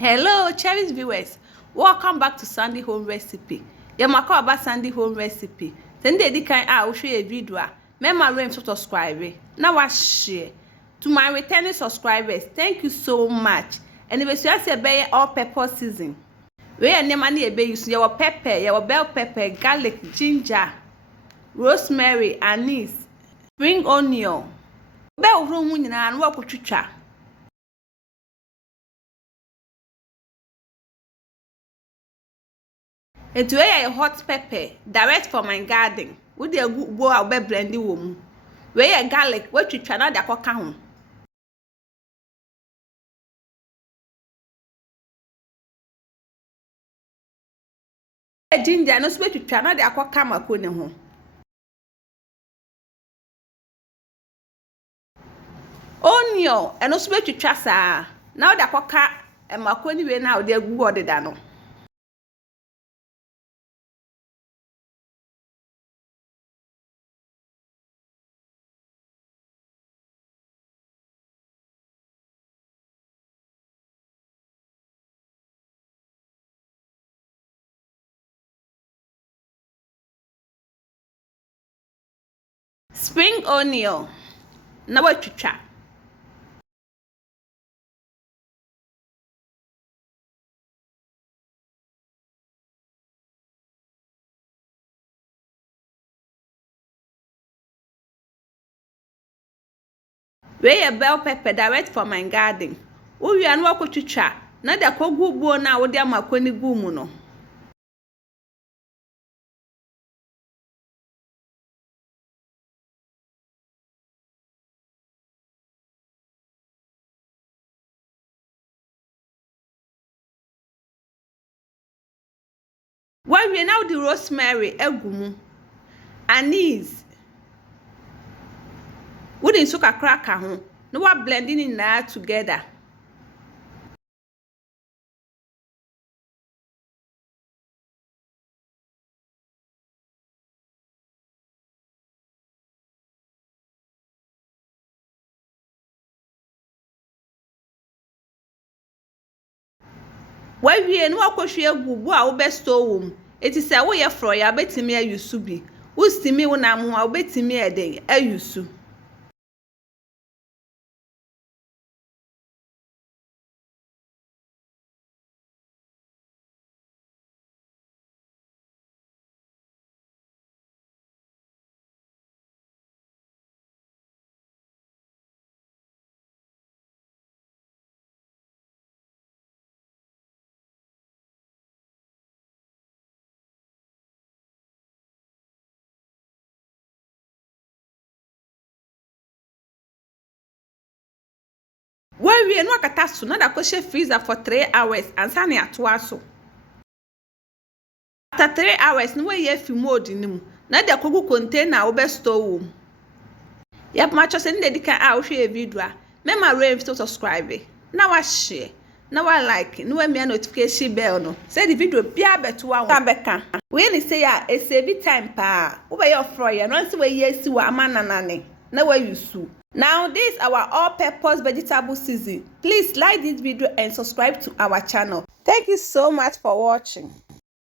Hello, cherished viewers. Welcome back to Sandy Home Recipe. Yamako about Sandy Home Recipe. Then they can show a video. Remember to subscribe. Now I share. To my returning subscribers, thank you so much. And if you say all pepper season, we are nemani ebe use your pepper, your bell pepper, garlic, ginger, rosemary, anise, spring onion. Bell room and work with chicha. It way a hot pepper direct from my garden. Would you go out be blending woman? Way a garlic, what you try not the coca home. A ginger, no sweet to try not the coca macone home. Onion, and no sweet to trasa. Now the coca and macone way now they're good the dano. Spring onion. Now what you try? Way a bell pepper direct from my garden. Oh, you are not to try. Now the cogu bone now with their maconi gumuno. When we now the rosemary egumu, anise, wouldn't sugar cracker home. No one blending in now together. When we no akoshe agugu a wo besto wom. Eti se wo ye fro ya betimi ayusu bi. Wo stimi wo na mo a wo betimi eden ayusu. When we no akata so na da koshe freezer for 3 hours and sane atoa so. After 3 hours no we ye fi mode nim. Na da kogu container wo besto wom. Yep, ma chose ni dey kan wo hwe video a. Mema rain to subscribe. Na wa share. Na wa like. No we me notification bell no. Say the video bia beto wa wo beka. We ni say ya e save time pa. Wo be your fry ya no say we ye si wa amananane. Na we use. Now this is our all-purpose vegetable season. Please like this video and subscribe to our channel. Thank you so much for watching.